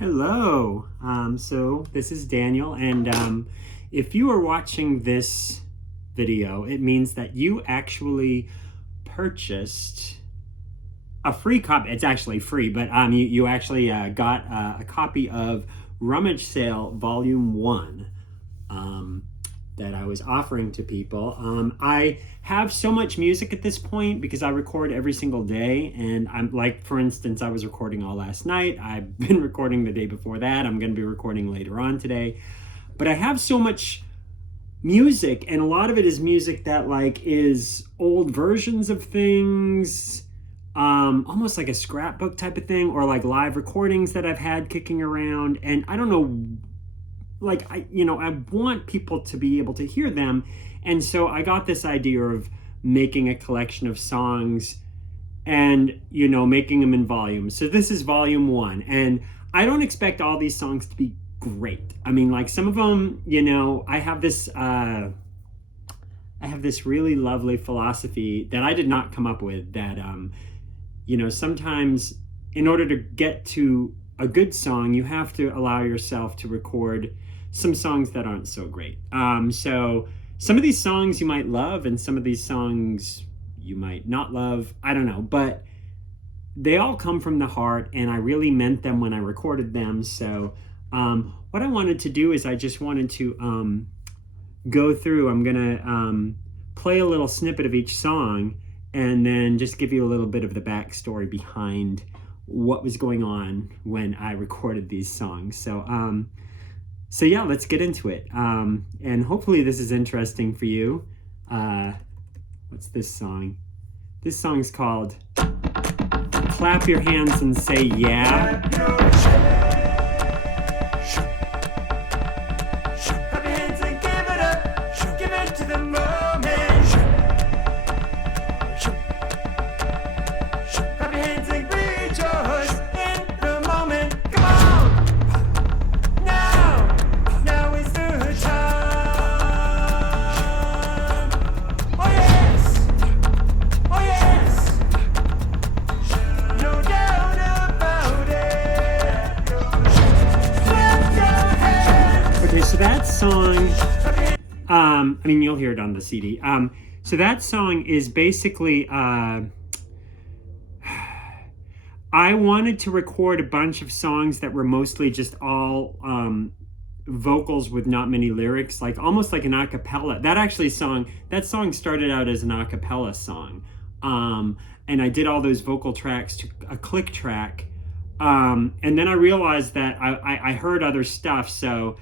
Hello. So this is Daniel, and if you are watching this video, it means that you actually purchased a free copy. It's actually free, but you actually got a copy of Rummage Sale Volume 1 that I was offering to people. I have so much music at this point because I record every single day, and I'm like, for instance, I was recording all last night. I've been recording the day before that. I'm going to be recording later on today, but I have so much music, and a lot of it is music that like is old versions of things, almost like a scrapbook type of thing, or like live recordings that I've had kicking around. And I don't know, like I want people to be able to hear them, and so I got this idea of making a collection of songs and making them in volumes. So this is volume 1, and I don't expect all these songs to be great. I mean, like some of them, I have this really lovely philosophy that I did not come up with, that sometimes in order to get to a good song, you have to allow yourself to record some songs that aren't so great. So some of these songs you might love, and some of these songs you might not love. I don't know, but they all come from the heart, and I really meant them when I recorded them. So what I wanted to do is I just wanted to go through. I'm gonna play a little snippet of each song, and then just give you a little bit of the backstory behind what was going on when I recorded these songs. So yeah, let's get into it. And hopefully this is interesting for you. What's this song? This song's called Clap Your Hands and Say Yeah. Clap your hands and give it up. Give it to the moment. Clap your hands and rejoice in the moment. Come on. Now is the time. Oh yes. Oh yes. No doubt about it. Clap your hands. Okay, so that song, I mean, you'll hear it on the CD. So that song is basically, I wanted to record a bunch of songs that were mostly just all vocals with not many lyrics, like almost like an a cappella. That song started out as an a cappella song. And I did all those vocal tracks to a click track. And then I realized that I heard other stuff. So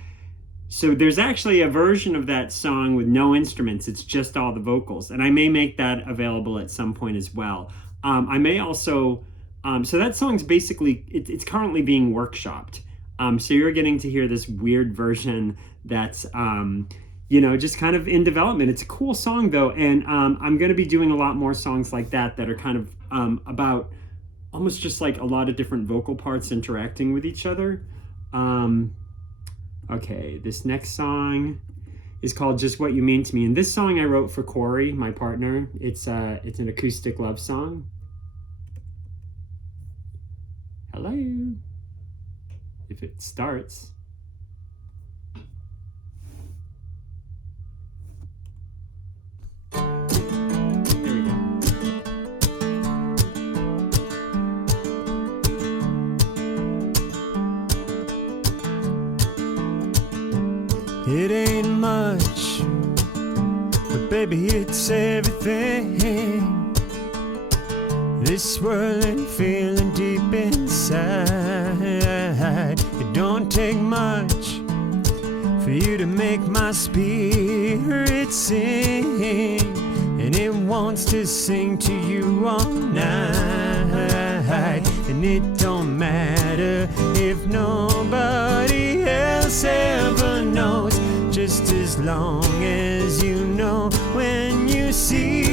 there's actually a version of that song with no instruments. It's just all the vocals. And I may make that available at some point as well. I may also, so that song's basically, it's currently being workshopped. So you're getting to hear this weird version that's, just kind of in development. It's a cool song though. And I'm going to be doing a lot more songs like that are kind of about almost just like a lot of different vocal parts interacting with each other. Okay, this next song is called Just What You Mean to Me. And this song I wrote for Corey, my partner. It's an acoustic love song. Hello. If it starts. There we go. It ain't much, but baby, it's everything. This swirling feeling deep inside. It don't take much for you to make my spirit sing, and it wants to sing to you all night. And it don't matter if nobody else ever knows, just as long as you know when you see.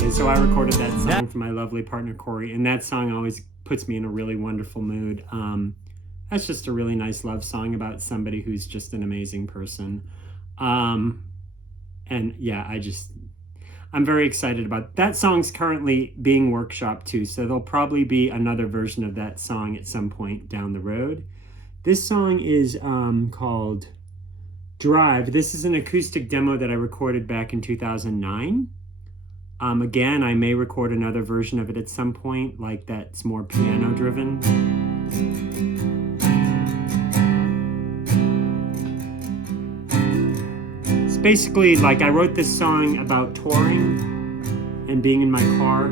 And so I recorded that song for my lovely partner Corey, and that song always puts me in a really wonderful mood. that's just a really nice love song about somebody who's just an amazing person. And yeah, I'm very excited about that. Song's currently being workshopped too, so there'll probably be another version of that song at some point down the road. This song is called Drive. This is an acoustic demo that I recorded back in 2009. Again, I may record another version of it at some point, like that's more piano driven. It's basically like I wrote this song about touring and being in my car.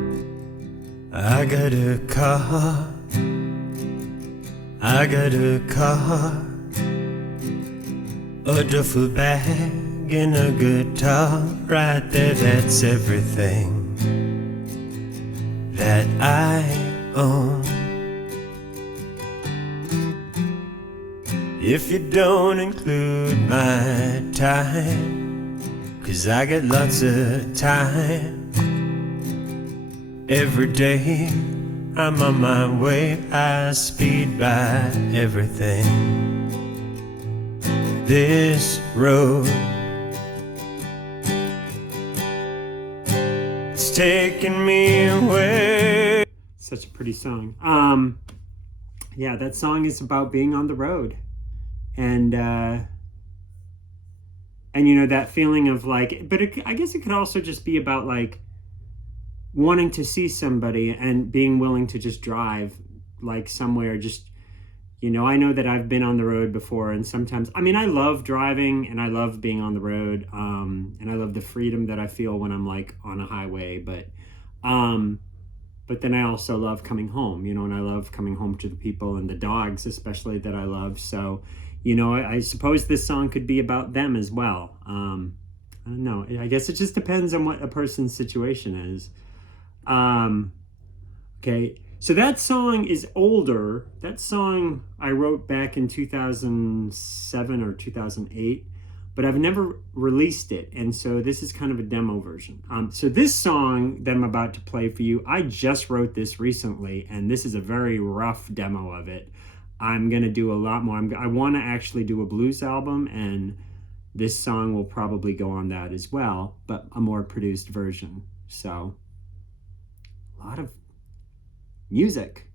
I got a car, a duffel bag and a guitar. Right there, that's everything that I own. If you don't include my time, 'cause I got lots of time. Every day I'm on my way, I speed by everything. This road, it's taking me away. Such a pretty song. Yeah, that song is about being on the road. And you know, that feeling of like, but I guess it could also just be about like wanting to see somebody and being willing to just drive like somewhere. Just, you know, I know that I've been on the road before, and sometimes, I mean, I love driving and I love being on the road, and I love the freedom that I feel when I'm like on a highway, but then I also love coming home, you know, and I love coming home to the people and the dogs especially that I love. So, you know, I suppose this song could be about them as well. I don't know. I guess it just depends on what a person's situation is. Okay, so that song is older. That song I wrote back in 2007 or 2008, but I've never released it. And so this is kind of a demo version. So this song that I'm about to play for you, I just wrote this recently, and this is a very rough demo of it. I'm going to do a lot more. I want to actually do a blues album, and this song will probably go on that as well, but a more produced version. So a lot of music.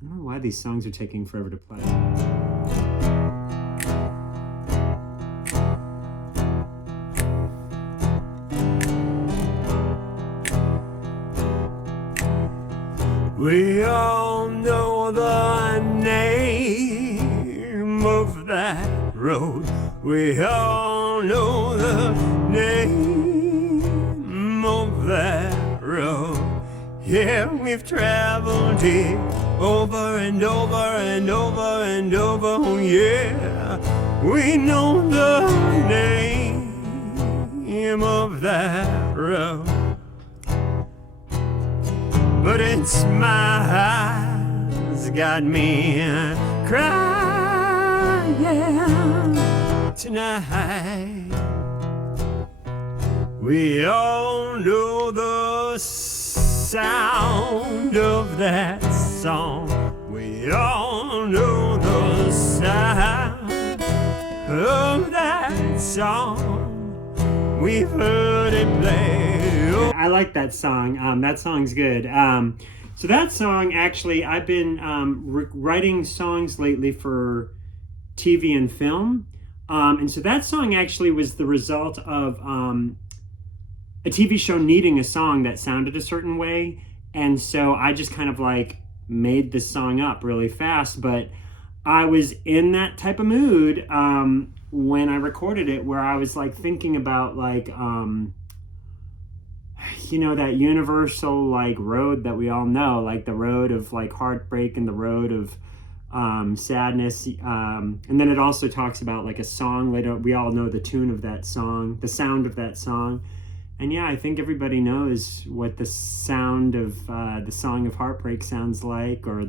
I don't know why these songs are taking forever to play. We all know the name of that road. We all know the name of that road. Yeah, we've traveled it over and over and over and over. Oh yeah, we know the name of that road. But it's my eyes got me crying tonight. We all know the sound of that song. We all know the sound of that song. We've heard it play. I like that song. That song's good. So that song, actually, I've been writing songs lately for TV and film. And so that song actually was the result of a TV show needing a song that sounded a certain way. And so I just kind of like made this song up really fast. But I was in that type of mood when I recorded it, where I was like thinking about like, you know, that universal like road that we all know, like the road of like heartbreak and the road of sadness. And then it also talks about like a song later. We all know the tune of that song, the sound of that song. And yeah, I think everybody knows what the sound of the song of heartbreak sounds like, or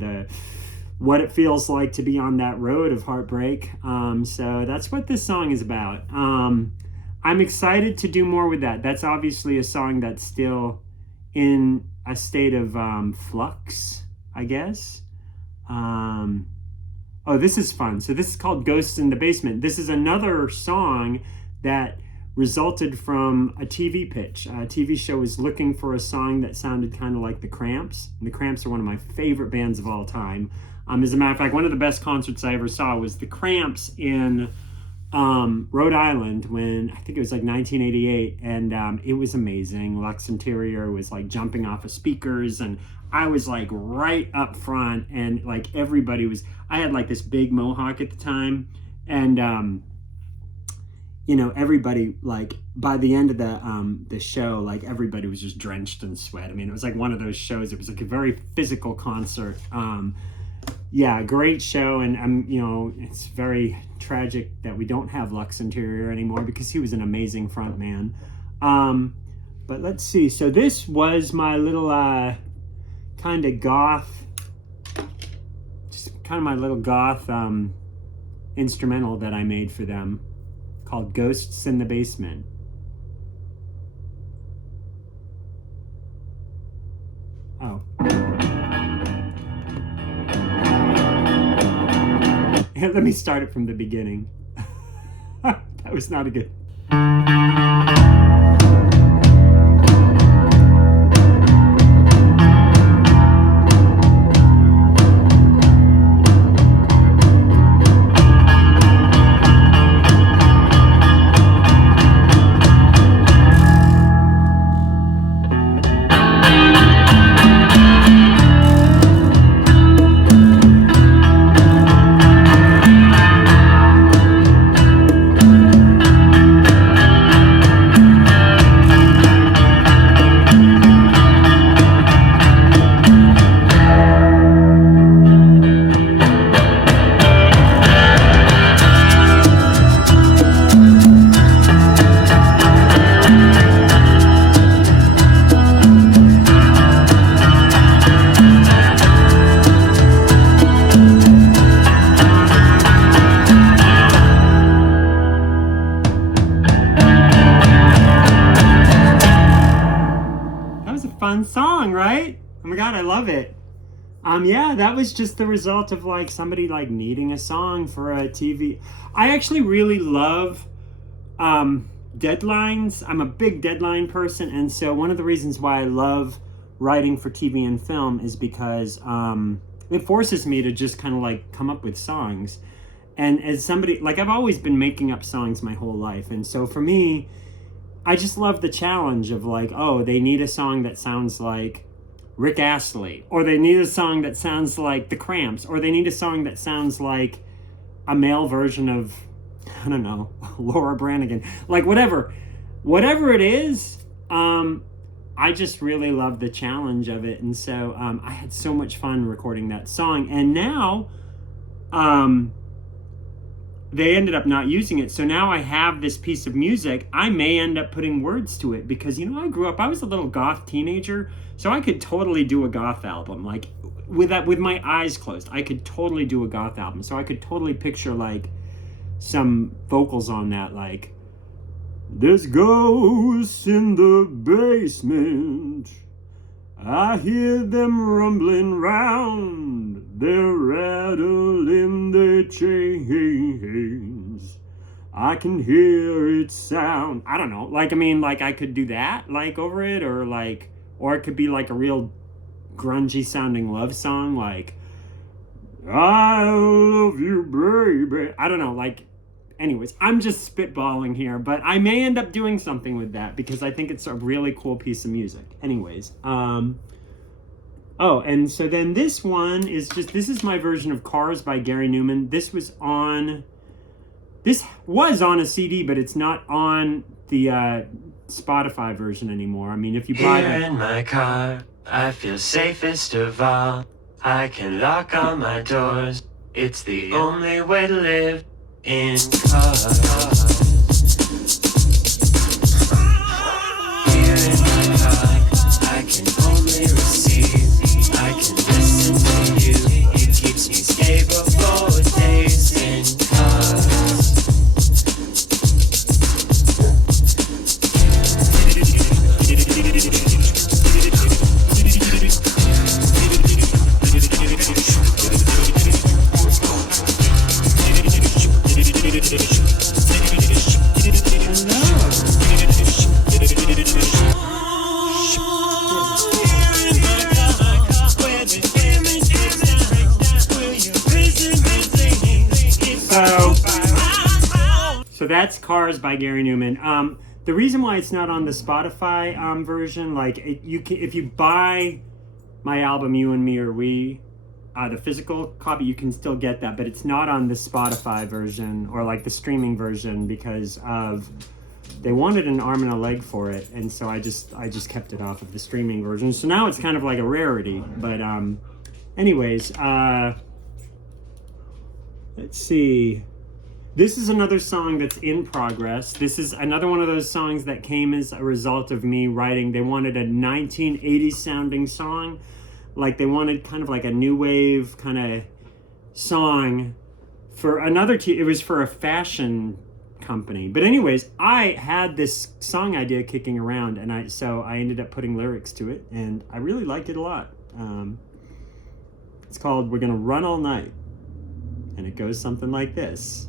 what it feels like to be on that road of heartbreak. So that's what this song is about. I'm excited to do more with that. That's obviously a song that's still in a state of flux, I guess. Oh, this is fun. So this is called Ghosts in the Basement. This is another song that resulted from a TV pitch. A TV show was looking for a song that sounded kind of like the Cramps. And the Cramps are one of my favorite bands of all time. As a matter of fact, one of the best concerts I ever saw was the Cramps in Rhode Island when I think it was like 1988, and it was amazing. Lux Interior was like jumping off of speakers, and I was like right up front, and like everybody was. I had like this big mohawk at the time, and everybody, like by the end of the show, like everybody was just drenched in sweat. I mean, it was like one of those shows. It was like a very physical concert. Yeah, great show, and it's very tragic that we don't have Lux Interior anymore because he was an amazing front man. But let's see. So this was my little kind of goth instrumental that I made for them called Ghosts in the Basement. Oh. Let me start it from the beginning. That was not a good... Fun song, right? Oh my god, I love it. Yeah, that was just the result of like somebody like needing a song for a TV. I actually really love deadlines. I'm a big deadline person, and so one of the reasons why I love writing for TV and film is because it forces me to just kind of like come up with songs. And as somebody, like I've always been making up songs my whole life, and so for me, I just love the challenge of like, oh, they need a song that sounds like Rick Astley, or they need a song that sounds like the Cramps, or they need a song that sounds like a male version of, I don't know, Laura Branigan, like whatever it is. I just really love the challenge of it, and so I had so much fun recording that song, and now they ended up not using it. So now I have this piece of music. I may end up putting words to it because, I grew up, I was a little goth teenager, so I could totally do a goth album. Like with my eyes closed, I could totally do a goth album. So I could totally picture like some vocals on that, like, "There's ghosts in the basement. I hear them rumbling round. They're rattling their chains. I can hear it sound." I don't know. Like, I mean, like I could do that, like over it, or it could be like a real grungy sounding love song, like, "I love you, baby." I don't know, like, anyways, I'm just spitballing here, but I may end up doing something with that because I think it's a really cool piece of music. Anyways, oh, and so then this one is this is my version of Cars by Gary Newman. This was on a CD, but it's not on the Spotify version anymore. I mean, if you buy Here in my car, I feel safest of all. I can lock all my doors. It's the only way to live in cars. Here in my car, I can only receive. I can listen to you. It keeps me stable for days in cars. So that's Cars by Gary Newman. The reason why it's not on the Spotify version, like if you buy my album You and Me or We, the physical copy, you can still get that, but it's not on the Spotify version or like the streaming version because of they wanted an arm and a leg for it, and so I just kept it off of the streaming version. So now it's kind of like a rarity. But anyways, let's see. This is another song that's in progress. This is another one of those songs that came as a result of me writing. They wanted a 1980s sounding song. Like they wanted kind of like a new wave kind of song for another, it was for a fashion company. But anyways, I had this song idea kicking around and so I ended up putting lyrics to it and I really liked it a lot. It's called We're Gonna Run All Night. And it goes something like this.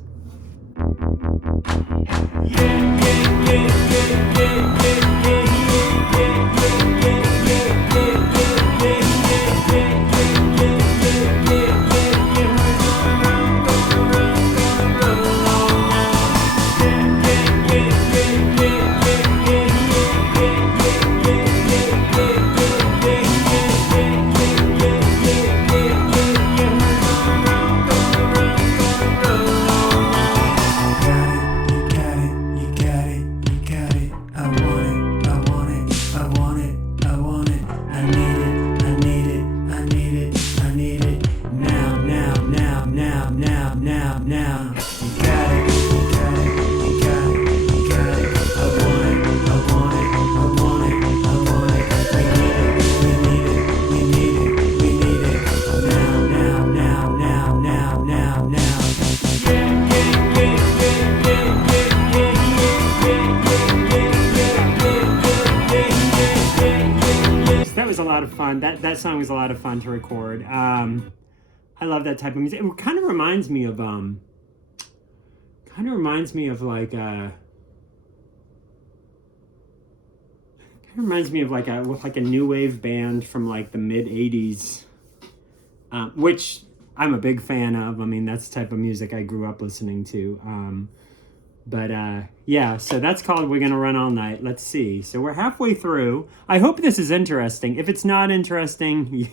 That song was a lot of fun to record. I love that type of music. It kind of reminds me of like a new wave band from like the mid 80s, which I'm a big fan of. I mean, that's the type of music I grew up listening to. Yeah, so that's called We're Gonna Run All Night. Let's see. So we're halfway through. I hope this is interesting. If it's not interesting,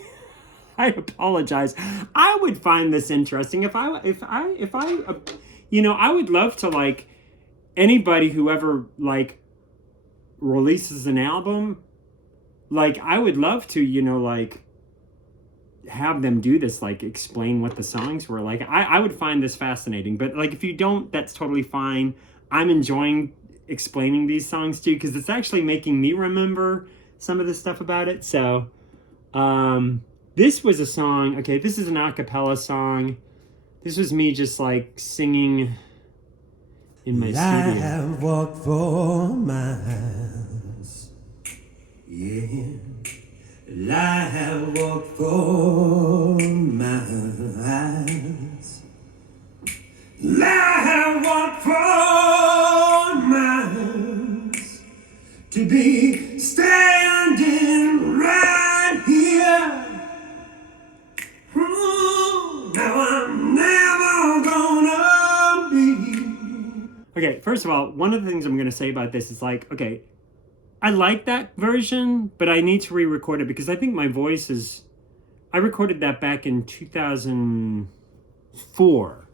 I apologize. I would find this interesting if I I would love to, like, anybody who ever like releases an album, like I would love to, like have them do this, like explain what the songs were like. I would find this fascinating, but like if you don't, that's totally fine. I'm enjoying explaining these songs to you because it's actually making me remember some of the stuff about it. So this was a song, okay, this is an a cappella song. This was me just like singing in my studio. I have walked 4 miles, yeah. I have walked 4 miles. I have walked 4 miles to be standing right here. Now I'm never gonna be. Okay, first of all, one of the things I'm going to say about this is like, okay, I like that version, but I need to re-record it because I think my voice is... I recorded that back in 2004.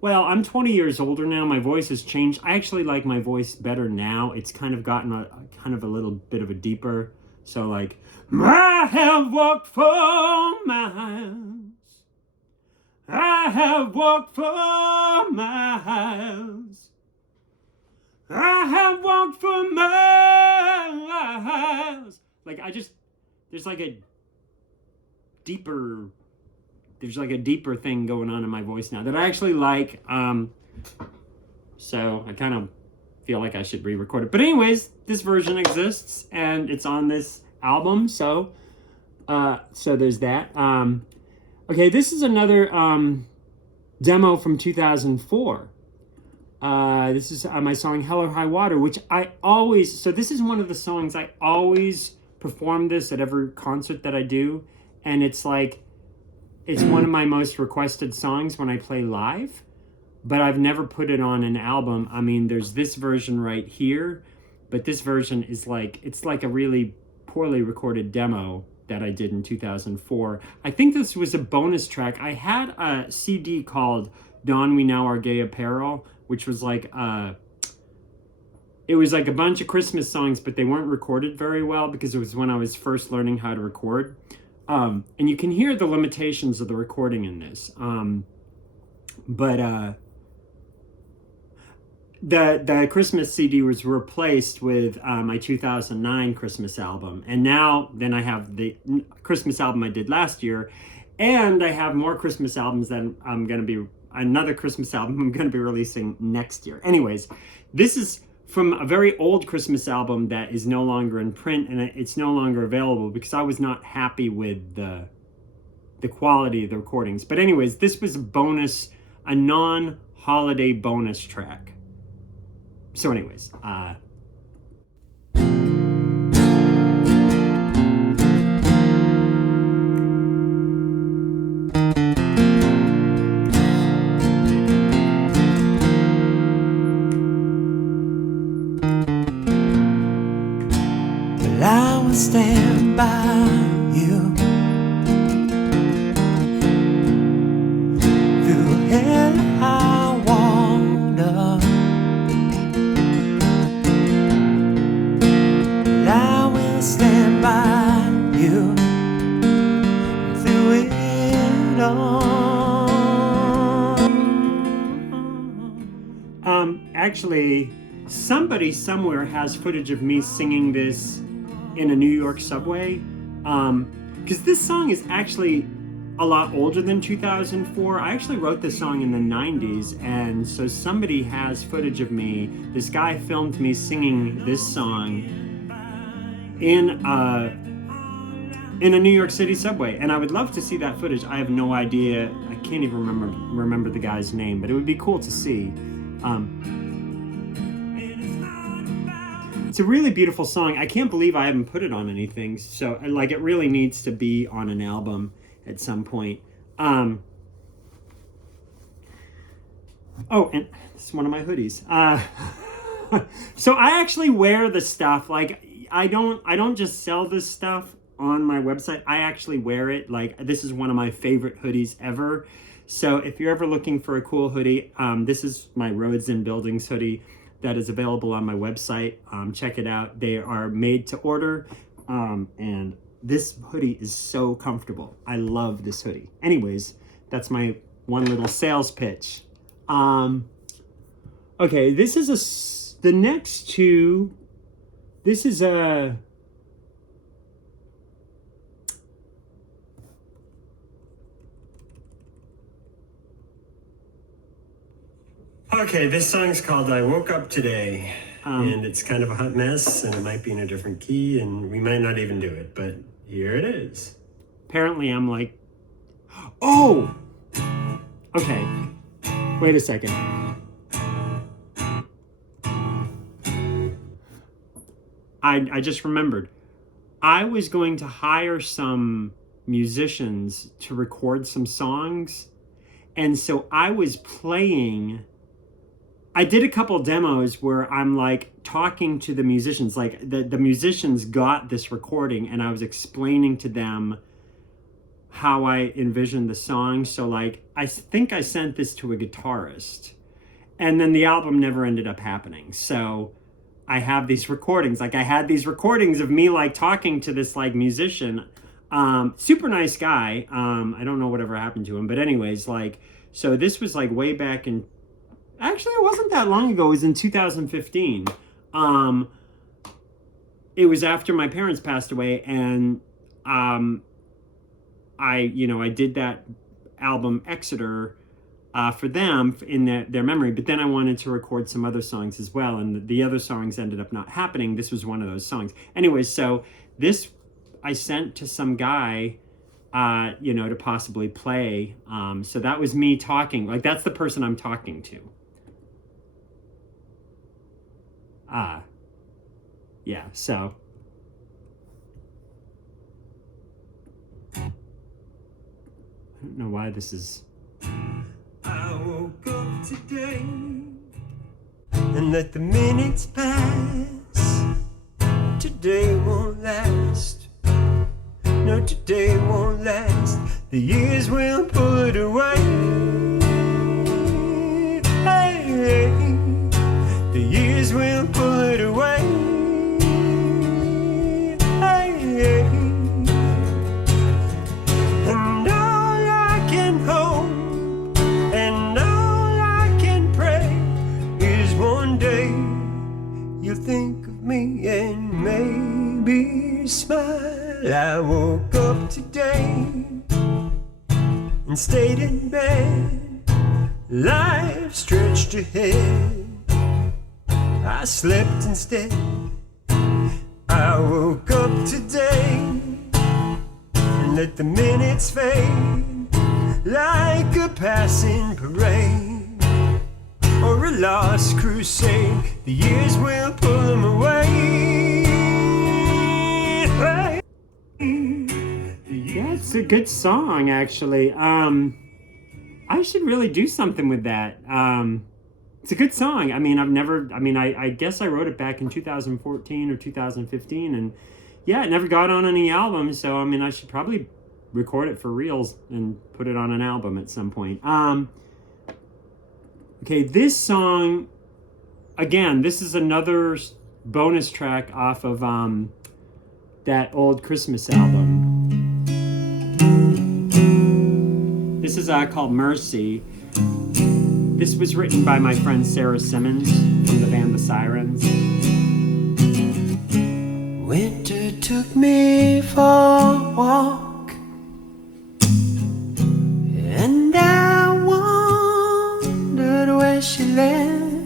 Well, I'm 20 years older now. My voice has changed. I actually like my voice better now. It's kind of gotten a little bit of a deeper. So like, I have walked 4 miles. I have walked 4 miles. I have walked 4 miles. Like there's like a deeper thing going on in my voice now that I actually like. So I kind of feel like I should re-record it. But anyways, this version exists and it's on this album. So there's that. Okay, this is another demo from 2004. This is my song Hell or High Water, which so this is one of the songs I always perform this at every concert that I do. And it's like, it's one of my most requested songs when I play live. but I've never put it on an album. I mean, there's this version right here, but this version is like, it's like a really poorly recorded demo that I did in 2004. I think this was a bonus track. I had a CD called Don We Now Our Gay Apparel, which was like, it was like a bunch of Christmas songs, but they weren't recorded very well because it was when I was first learning how to record. And you can hear the limitations of the recording in this. The Christmas CD was replaced with my 2009 Christmas album. And now, then I have the Christmas album I did last year. And I have more Christmas albums that another Christmas album I'm going to be releasing next year. Anyways, this is from a very old Christmas album that is no longer in print, and it's no longer available because I was not happy with the quality of the recordings. But anyways, this was a non-holiday bonus track. So anyways, I will stand by you through hell and high water. I will stand by you through it all. Actually, somebody somewhere has footage of me singing this in a New York subway, because this song is actually a lot older than 2004. I actually wrote this song in the 90s, and so somebody has footage of me. This guy filmed me singing this song in a New York City subway, and I would love to see that footage. I have no idea. I can't even remember the guy's name, but it would be cool to see. It's a really beautiful song. I can't believe I haven't put it on anything. So, like, it really needs to be on an album at some point. Oh, and this is one of my hoodies. So I actually wear the stuff. Like, I don't just sell this stuff on my website. I actually wear it. Like, this is one of my favorite hoodies ever. So if you're ever looking for a cool hoodie, this is my Roads and Buildings hoodie that is available on my website. Check it out. They are made to order. And this hoodie is so comfortable. I love this hoodie. Anyways, that's my one little sales pitch. Okay, this is the next two. This is a... Okay, this song's called I Woke Up Today, and it's kind of a hot mess, and it might be in a different key, and we might not even do it, but here it is. Apparently I'm like, oh! Okay, wait a second. I just remembered. I was going to hire some musicians to record some songs, and so I was playing... I did a couple demos where I'm like talking to the musicians, like the musicians got this recording and I was explaining to them how I envisioned the song. So like, I think I sent this to a guitarist and then the album never ended up happening. So I have these recordings, like I had these recordings of me like talking to this like musician, super nice guy. I don't know whatever happened to him, but anyways, like, so this was like way back in, actually, it wasn't that long ago. It was in 2015. It was after my parents passed away, and I did that album Exeter for them in their memory. But then I wanted to record some other songs as well, and the other songs ended up not happening. This was one of those songs. Anyways, so this I sent to some guy, to possibly play. So that was me talking. Like that's the person I'm talking to. Yeah, so. I don't know why this is I woke up today and let the minutes pass. Today won't last. No, today won't last. The years will pull it away. Hey, hey. The years will pull it away. Hey, hey. And all I can hope and all I can pray is one day you'll think of me and maybe smile. I woke up today and stayed in bed. Life stretched ahead. I slept instead. I woke up today and let the minutes fade like a passing parade or a lost crusade. The years will pull them away. Yeah, it's a good song, actually. I should really do something with that. It's a good song. I mean, I guess I wrote it back in 2014 or 2015, and yeah, it never got on any album, so I mean, I should probably record it for reals and put it on an album at some point. Okay, this song, again, this is another bonus track off of that old Christmas album. This is called Mercy. This was written by my friend Sarah Simmons from the band The Sirens. Winter took me for a walk, and I wondered where she led.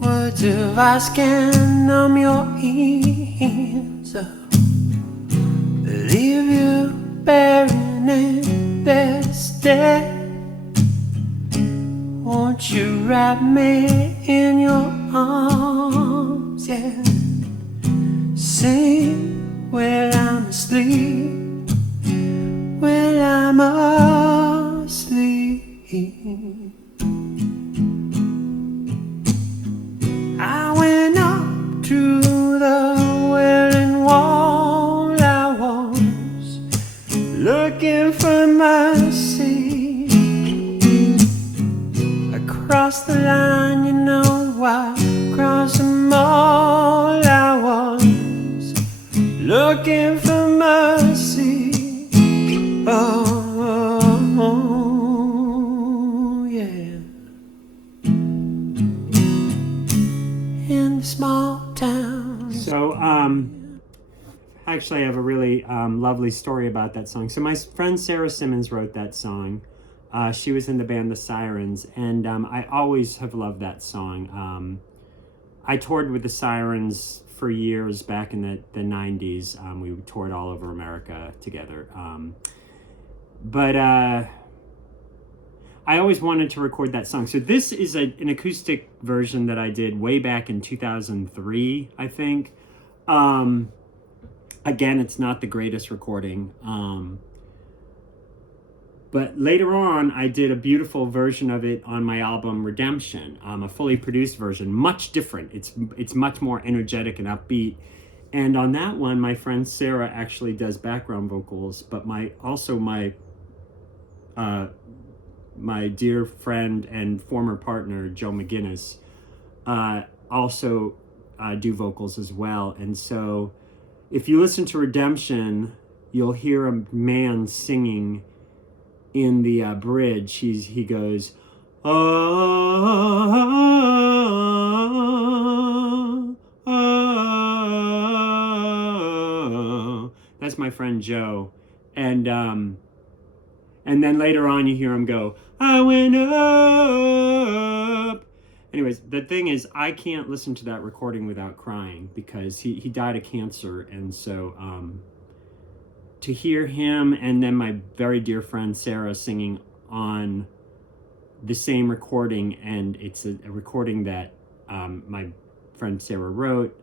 Words of ice can numb your ears, leave you barren in their stead. Won't you wrap me in your arms, yeah? Sing while I'm asleep, while I'm asleep. I went up to the Wailing Wall. I was looking for mercy. Across the line, you know, I crossed them all. I was looking for mercy. Oh, yeah. In the small town. So, actually, I have a really lovely story about that song. So my friend Sarah Simmons wrote that song. She was in the band The Sirens, and I always have loved that song. I toured with The Sirens for years back in the 90s. We toured all over America together. But I always wanted to record that song. So this is an acoustic version that I did way back in 2003, I think. Again, it's not the greatest recording. But later on, I did a beautiful version of it on my album Redemption, a fully produced version, much different. It's much more energetic and upbeat. And on that one, my friend Sarah actually does background vocals, but my dear friend and former partner, Joe McGinnis, also do vocals as well. And so if you listen to Redemption, you'll hear a man singing in the bridge. He goes, oh, oh, oh. That's my friend Joe. And then later on you hear him go, I went up. Anyways, the thing is, I can't listen to that recording without crying because he died of cancer. And so to hear him and then my very dear friend Sarah singing on the same recording, and it's a recording that my friend Sarah wrote,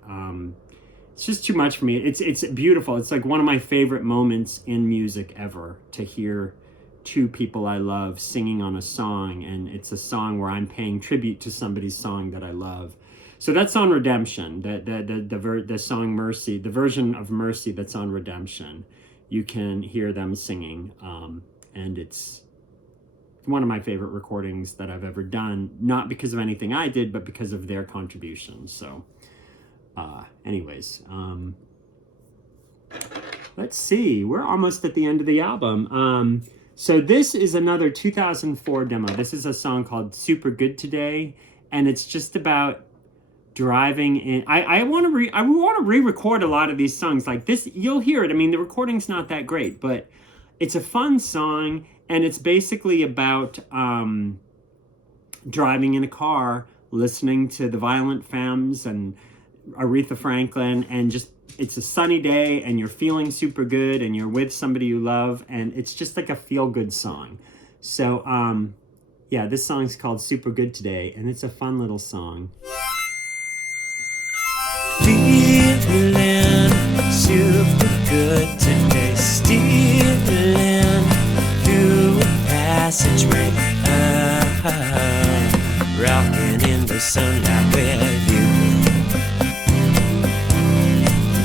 it's just too much for me. It's beautiful. It's like one of my favorite moments in music ever, to hear two people I love singing on a song, and it's a song where I'm paying tribute to somebody's song that I love. So that's on Redemption, the song Mercy, the version of Mercy that's on Redemption. You can hear them singing, and it's one of my favorite recordings that I've ever done, not because of anything I did, but because of their contributions. So anyways, let's see, we're almost at the end of the album. So this is another 2004 demo. This is a song called Super Good Today, and it's just about driving in. I want to re-record a lot of these songs like this. You'll hear it. I mean, the recording's not that great, but it's a fun song, and it's basically about driving in a car, listening to the Violent Femmes and Aretha Franklin, and just, it's a sunny day and you're feeling super good and you're with somebody you love, and it's just like a feel-good song. So yeah, this song's called Super Good Today, and it's a fun little song. Feeling super good today, stealing through a passageway, rocking in the sunlight with you.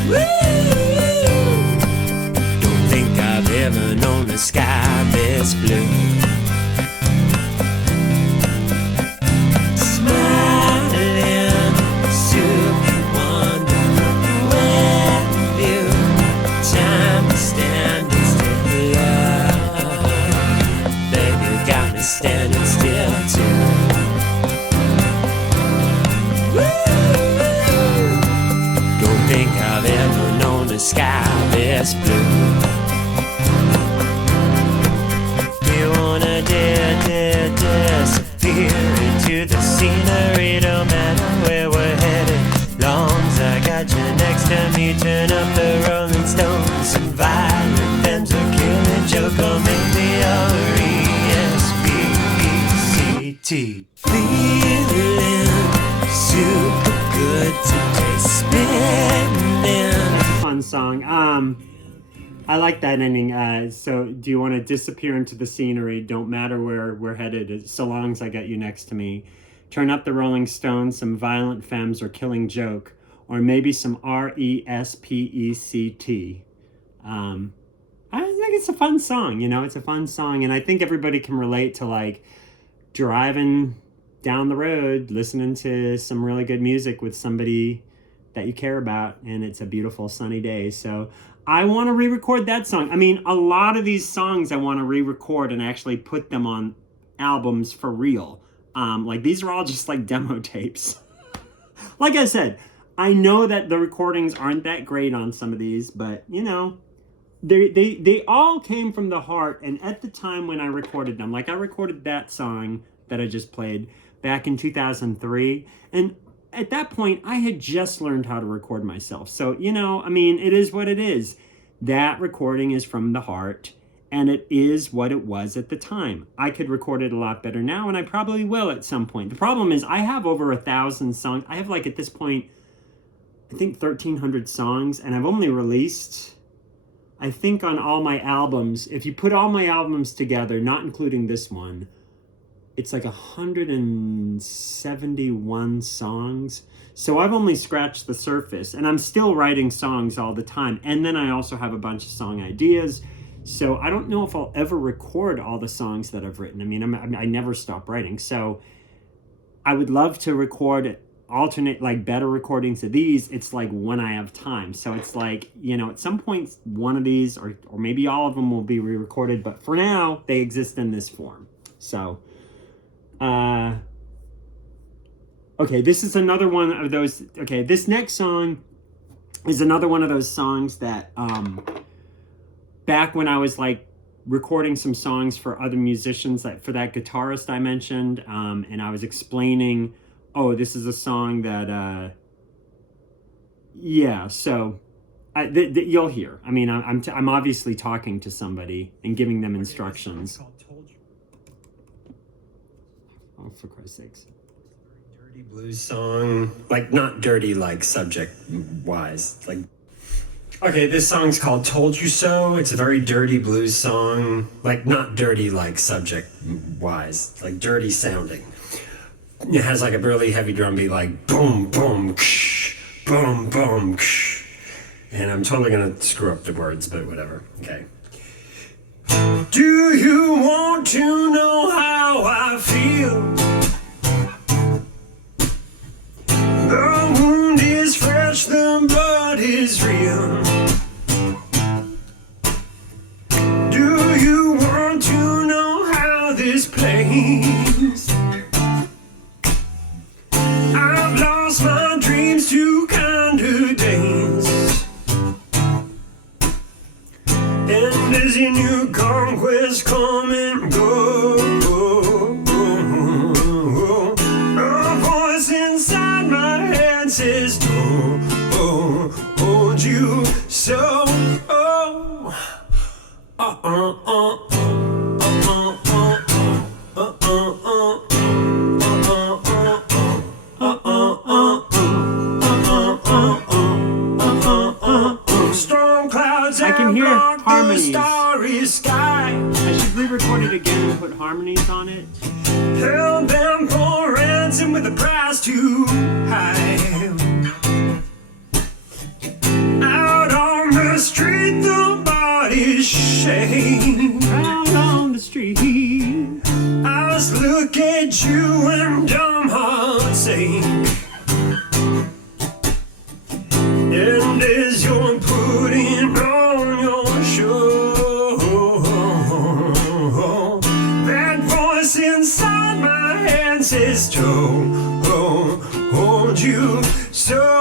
Woo! Don't think I've ever known a sky this blue. Smiling, super wonderful with you. Time standing still. Baby, got me standing still too. Don't think I've ever known a sky this blue. You wanna disappear into the scenery, no matter where we're headed. Long as I got you next to me, turn up the Rolling Stones. Some violent femmes are killing joke, or maybe R-E-S-P-E-C-T. Feeling super good today, spinning. Fun song. I like that ending. So do you want to disappear into the scenery? Don't matter where we're headed, so long as I got you next to me. Turn up the Rolling Stones, some Violent Femmes or Killing Joke, or maybe some R-E-S-P-E-C-T. I think it's a fun song, you know, it's a fun song, and I think everybody can relate to like driving down the road, listening to some really good music with somebody that you care about, and it's a beautiful sunny day. So I want to re-record that song. I mean, a lot of these songs I want to re-record and actually put them on albums for real. Like these are all just like demo tapes. Like I said, I know that the recordings aren't that great on some of these, but you know, they all came from the heart. And at the time when I recorded them, like I recorded that song that I just played back in 2003, and at that point I had just learned how to record myself. So, you know, I mean, it is what it is. That recording is from the heart, and it is what it was at the time. I could record it a lot better now, and I probably will at some point. The problem is I have over 1,000 songs. I have like at this point, I think 1,300 songs, and I've only released, I think on all my albums, if you put all my albums together, not including this one, it's like 171 songs. So I've only scratched the surface, and I'm still writing songs all the time. And then I also have a bunch of song ideas. So I don't know if I'll ever record all the songs that I've written. I mean, I never stop writing. So I would love to record alternate, like better recordings of these. It's like when I have time. So it's like, you know, at some point, one of these or maybe all of them will be re-recorded. But for now, they exist in this form. So okay, this is another one of those. Okay, this next song is another one of those songs that back when I was like recording some songs for other musicians, like for that guitarist I mentioned, and I was explaining, oh, this is a song that yeah, so you'll hear. I mean, I'm obviously talking to somebody and giving them instructions. Oh, for Christ's sakes. Dirty blues song, like not dirty like subject wise, like Okay, this song's called Told You So. It's a very dirty blues song. Like, not dirty like subject-wise, like dirty sounding. It has like a really heavy drum beat, like boom, boom, ksh, boom, boom, ksh. And I'm totally gonna screw up the words, but whatever. Okay. Do you want to know how I feel? The wound is fresh, the blood is real. Do you want to know how this plays? I've lost my dreams to kinder days. And as your new conquest come and go, a voice inside my head says, hold you so. Storm clouds I can hear and harmonies. the starry sky. I should re-record it again and put harmonies on it. Held them for ransom with a price too high. Out on the street, the bodies shake. Out on the street. I just look at you and dumb hearts ache. And as you're putting on your show, that voice inside my head says, hold you so.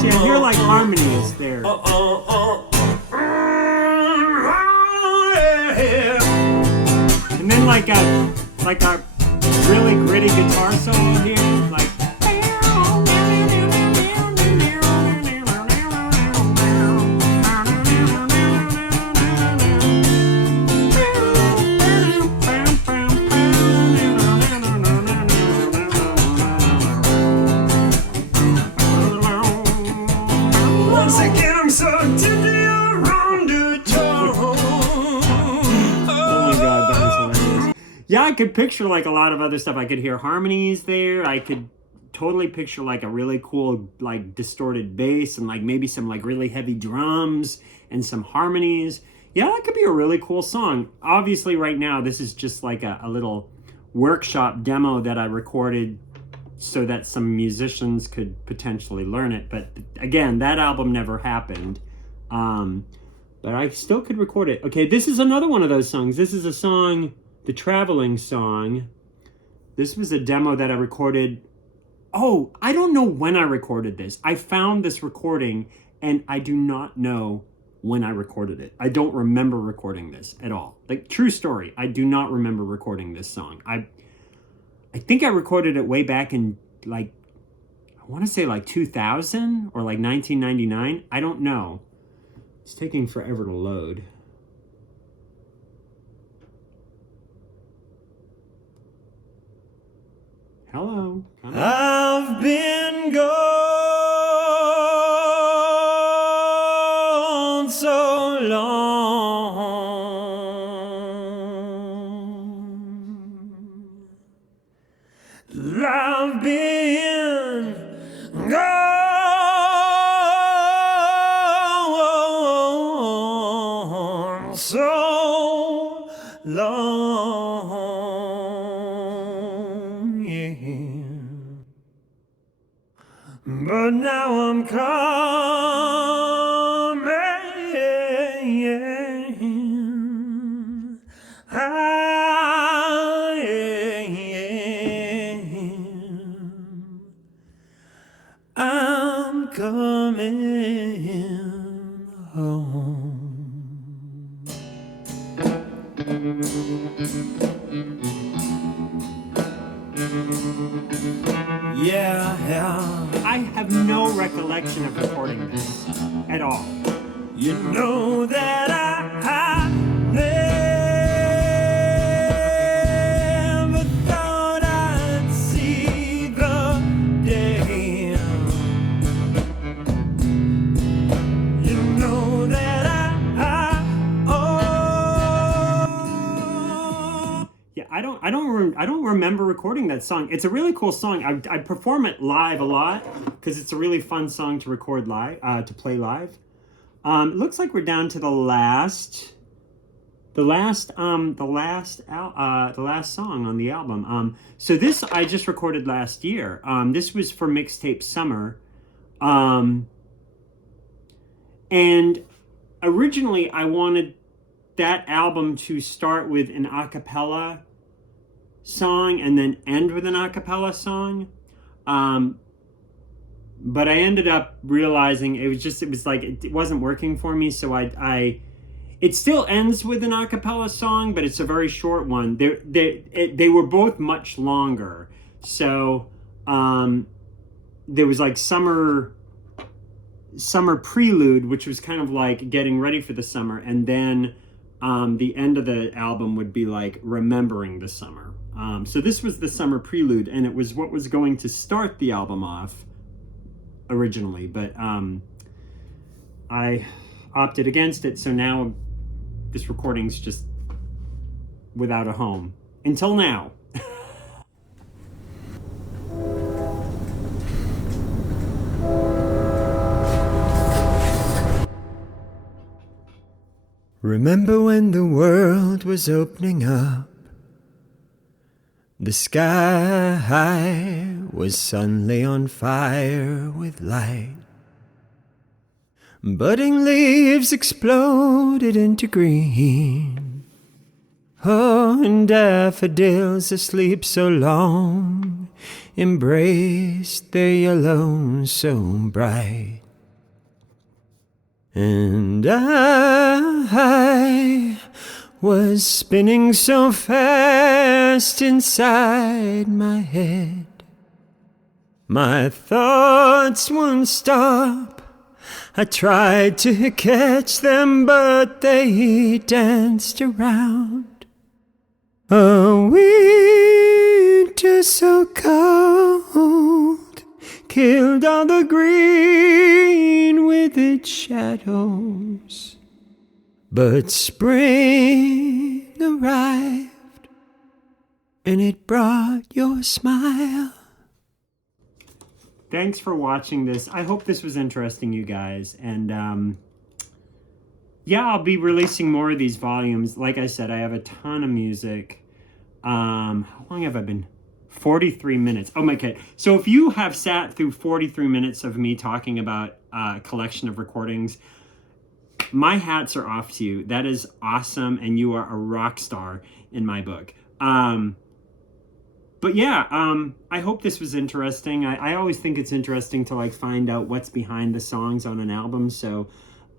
See, I hear like harmonies there. And then like a really gritty guitar solo here, like. Once again, I'm so tender your undertone. Oh my god, that was hilarious. Yeah, I could picture like a lot of other stuff. I could hear harmonies there. I could totally picture like a really cool like distorted bass and like maybe some like really heavy drums and some harmonies. Yeah, that could be a really cool song. Obviously right now this is just like a little workshop demo that I recorded so that some musicians could potentially learn it. But again, that album never happened. But I still could record it. Okay, this is another one of those songs. This is a song, the traveling song. This was a demo that I recorded. Oh, I don't know when I recorded this. I found this recording and I do not know when I recorded it. I don't remember recording this at all. Like, true story. I do not remember recording this song. I think I recorded it way back in like, I want to say like 2000 or like 1999. I don't know. It's taking forever to load. Hello. Come on. I've been gone so long. I've been gone so long, yeah. But now I'm coming. I'm coming home. Yeah. I have no recollection of recording this at all. You know that I never I don't remember recording that song. It's a really cool song. I perform it live a lot because it's a really fun song to record live, to play live. It looks like we're down to the last song on the album. So this I just recorded last year. This was for Mixtape Summer. And originally I wanted that album to start with an a cappella song and then end with an a cappella song. But I ended up realizing it was like it wasn't working for me, so it still ends with an a cappella song, but it's a very short one. They were both much longer. So there was like summer prelude, which was kind of like getting ready for the summer, and then the end of the album would be like remembering the summer. So this was the summer prelude, and it was what was going to start the album off originally, but I opted against it, so now this recording's just without a home until now. Remember when the world was opening up? The sky was suddenly on fire with light. Budding leaves exploded into green. Oh, and daffodils asleep so long embraced their yellow so bright. And I was spinning so fast inside my head. My thoughts won't stop. I tried to catch them, but they danced around. A winter so cold killed all the green with its shadows. But spring arrived, and it brought your smile. Thanks for watching this. I hope this was interesting, you guys. And yeah, I'll be releasing more of these volumes. Like I said, I have a ton of music. How long have I been? 43 minutes. Oh my God. So if you have sat through 43 minutes of me talking about a collection of recordings, my hats are off to you. That is awesome, and you are a rock star in my book. But yeah, I hope this was interesting. I always think it's interesting to like find out what's behind the songs on an album. So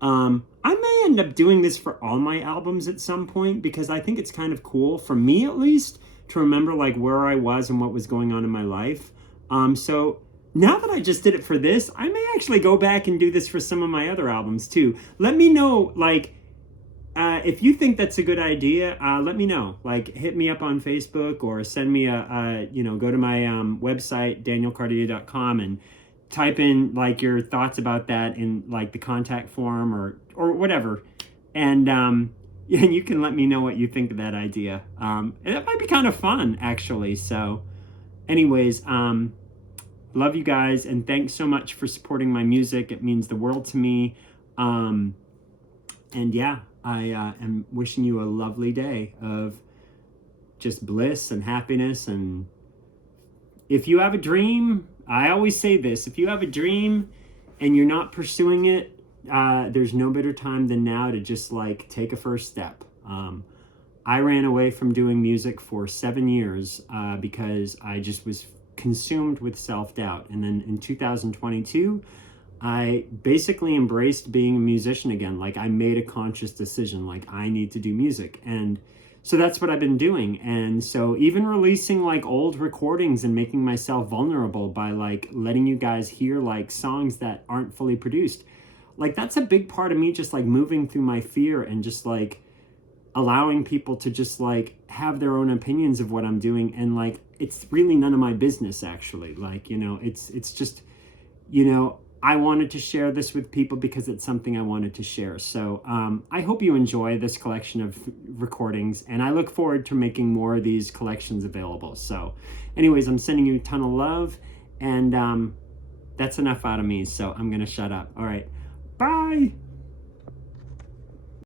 I may end up doing this for all my albums at some point, because I think it's kind of cool, for me at least, to remember like where I was and what was going on in my life. So now that I just did it for this, I may actually go back and do this for some of my other albums too. Let me know, like, if you think that's a good idea, let me know. Like, hit me up on Facebook, or send me go to my website, danielcartier.com, and type in like your thoughts about that in like the contact form or whatever. And you can let me know what you think of that idea. It might be kind of fun, actually. So anyways, love you guys, and thanks so much for supporting my music. It means the world to me. And yeah, I am wishing you a lovely day of just bliss and happiness. And if you have a dream, I always say this, if you have a dream and you're not pursuing it, there's no better time than now to just like take a first step. I ran away from doing music for 7 years because I just was consumed with self-doubt. And then in 2022, I basically embraced being a musician again. Like, I made a conscious decision, like, I need to do music. And so that's what I've been doing. And so even releasing like old recordings and making myself vulnerable by like letting you guys hear like songs that aren't fully produced, like that's a big part of me, just like moving through my fear and just like allowing people to just like have their own opinions of what I'm doing. And like, it's really none of my business, actually. Like, you know, it's just, you know, I wanted to share this with people because it's something I wanted to share. So I hope you enjoy this collection of recordings, and I look forward to making more of these collections available. So anyways, I'm sending you a ton of love, and that's enough out of me, so I'm gonna shut up. All right, bye.